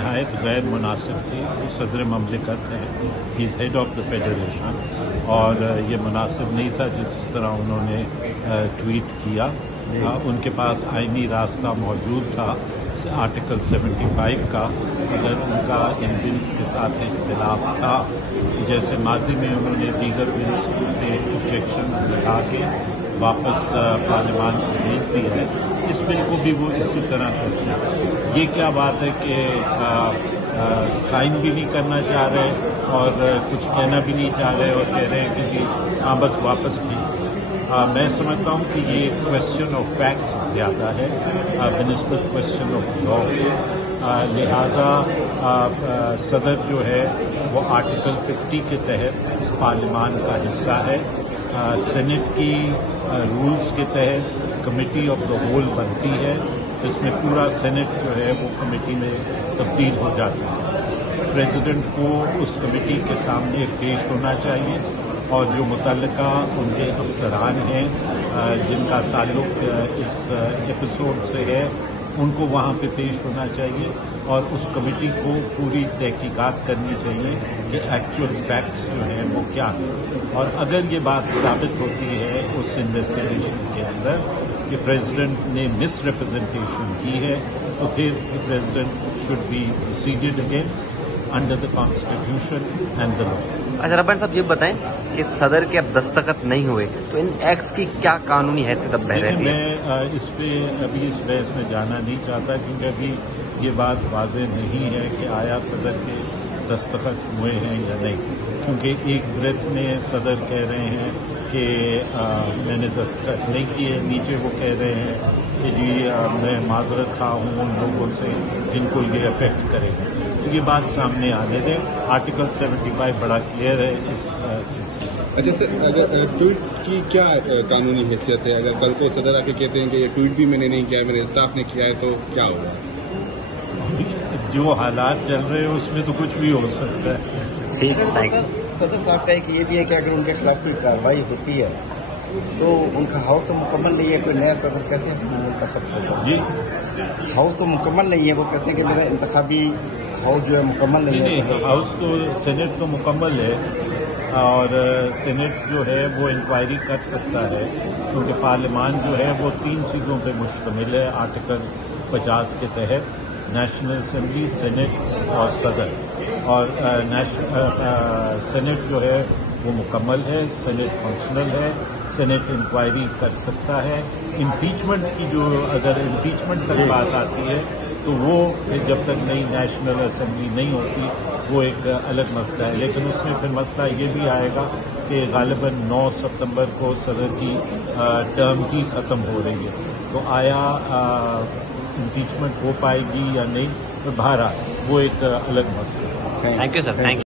نہایت غیر مناسب تھی. وہ صدر مملکت ہیں, ہی از ہیڈ آف دا فیڈریشن, اور یہ مناسب نہیں تھا جس طرح انہوں نے ٹویٹ کیا. ان کے پاس آئینی راستہ موجود تھا آرٹیکل 75 کا. اگر ان کا ان بلز کے ساتھ اختلاف تھا, جیسے ماضی میں انہوں نے دیگر بلز پہ آبجیکشن لگا کے واپس پارلیمان کو بھیج دیا ہے, اس بل کو بھی وہ اسی طرح کرتے ہیں. یہ کیا بات ہے کہ سائن بھی نہیں کرنا چاہ رہے اور کچھ کہنا بھی نہیں چاہ رہے اور کہہ رہے ہیں کہ جی ہاں بس واپس بھی. میں سمجھتا ہوں کہ یہ کوشچن آف فیکٹ زیادہ ہے بنسبت کوشچن آف لا کے. لہذا صدر جو ہے وہ آرٹیکل 50 کے تحت پارلیمان کا حصہ ہے. سینٹ کی رولز کے تحت کمیٹی آف دا ہول بنتی ہے, جس میں پورا سینٹ جو ہے وہ کمیٹی میں تبدیل ہو جاتا ہے. پریزیڈنٹ کو اس کمیٹی کے سامنے پیش ہونا چاہیے, اور جو متعلقہ ان کے افسران ہیں جن کا تعلق اس ایپیسوڈ سے ہے, ان کو وہاں پہ پیش ہونا چاہیے, اور اس کمیٹی کو پوری تحقیقات کرنی چاہیے کہ ایکچوئل فیکٹس جو ہیں وہ کیا ہیں. اور اگر یہ بات ثابت ہوتی ہے اس انویسٹیگیشن کے اندر کہ پریزیڈنٹ نے مس ریپرزینٹیشن کی ہے, تو پھر president should be proceeded against under the constitution and the law. اچھا ربان صاحب یہ بتائیں کہ صدر کے اب دستخط نہیں ہوئے تو ان ایکٹس کی کیا قانونی حیثیت اب رہتی ہے؟ میں اس پہ ابھی اس بحث میں جانا نہیں چاہتا, کیونکہ ابھی یہ بات واضح نہیں ہے کہ آیا صدر کے دستخط ہوئے ہیں یا نہیں. کیونکہ ایک بریتھ میں صدر کہہ رہے ہیں کہ میں نے دستخط نہیں کیے, نیچے وہ کہہ رہے ہیں کہ جی میں معذرت خواہ ہوں ان لوگوں سے جن کو یہ افیکٹ کرے گا. تو یہ بات سامنے آنے دیں. آرٹیکل 75 بڑا کلیئر ہے اس اچھا سر, اگر ٹویٹ کی کیا قانونی حیثیت ہے؟ اگر کل کو صدر آ کے کہتے ہیں کہ یہ ٹویٹ بھی میں نے نہیں کیا, میرے اسٹاف نے کیا ہے, تو کیا ہوگا؟ جو حالات چل رہے ہیں اس میں تو کچھ بھی ہو سکتا ہے. صدر صاحب کا یہ بھی ہے کہ اگر ان کے خلاف کوئی کارروائی ہوتی ہے تو ان کا ہاؤس تو مکمل نہیں ہے. کوئی نیا صدر کہتے ہیں جی ہاؤس تو مکمل نہیں ہے, وہ کہتے ہیں کہ میرا انتخابی ہاؤس جو ہے مکمل نہیں ہے. ہاؤس تو سینٹ تو مکمل ہے, اور سینٹ جو ہے وہ انکوائری کر سکتا ہے, کیونکہ پارلیمان جو ہے وہ 3 چیزوں پہ مشتمل ہے آرٹیکل 50 کے تحت: نیشنل اسمبلی, سینٹ اور صدر. اور سینٹ جو ہے وہ مکمل ہے, سینٹ فنکشنل ہے, سینٹ انکوائری کر سکتا ہے. امپیچمنٹ کی جو اگر امپیچمنٹ کی بات آتی ہے تو وہ جب تک نئی نیشنل اسمبلی نہیں ہوتی وہ ایک الگ مسئلہ ہے. لیکن اس میں پھر مسئلہ یہ بھی آئے گا کہ غالباً 9 ستمبر کو صدر کی ٹرم ہی ختم ہو رہی ہے, تو آیا امپیچمنٹ ہو پائے گی یا نہیں, تو بہرحال وہ ایک الگ مسئلہ ہے. Thank you sir.